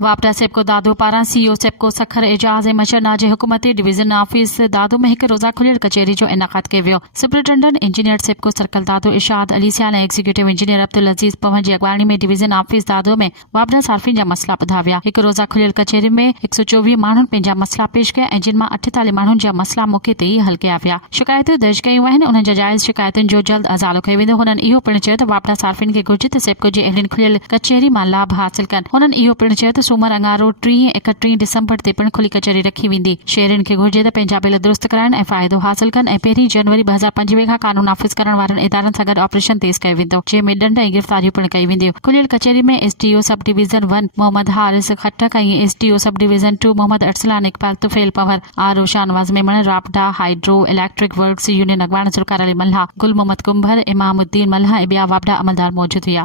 वापडा सेप्को दादो पारां सीओ सेप्को सखर एजाज मशरना जे हुकूमती डिवीजन ऑफिस दादो में एक रोज़ा खुलियल कचेरी जो इनाकाद कयो वियो। सुपरिटेंडेंट इंजीनियर सेप्को सर्कल दादो इरशाद अली सियाल ऐं एग्जीक्यूटिव इंजीनियर अब्दुल अजीज पवन जी अगवानी में डिवीजन ऑफिस दादो में वापडा सार्फिन जा मसला ॿुधा विया। एक रोज़ा खुलियल कचेरी में 124 माण्हुनि पंहिंजा मसला पेश कया ऐं जिन मां 48 माण्हुनि जा मसला मौके ते ई हल कया विया। शिकायतूं दर्ज कयूं आहिनि। उन्हनि जा जाइज़ शिकायतुनि जो जल्द अज़ालो कयो वेंदो। हुननि इहो पिणु चयो त वापडा सार्फिन खे घुर्जे त सेप्को जी अहिड़ियुनि खुलियल कचेरी मां लाभ हासिल कनि। हुननि इहो पिणु चयो त सूमर अंगारो 30-31 डिसंबर ते पिणु खुली कचेरी रखी वेंदी। शहरियुनि खे घुर्जे त पंहिंजा बिल दुरुस्त कराइण ऐं फ़ाइदो हासिल कनि ऐं 1 जनवरी 2025 खां कानून नाफ़िज़ करण वारनि इदारनि सां गॾु ऑपरेशन तेज़ कयो वेंदो, जंहिंमें ॾंड ऐं गिरफ़्तारियूं पिणु कई वेंदियूं। खुलियल कचेरी में SDO sub division 1 Mohammad Haris खटक ऐं SDO sub division 2 Mohammad Arsalan Iqbal Tufail power are Shahnawaz Memon रापडा hydro electric works union अगवान Zulfikar Ali मल्हा गुल मोहम्मद कुंभर इमामुद्दीन मल्हा ऐं ॿिया वापडा अमलदार मौजूद हुआ।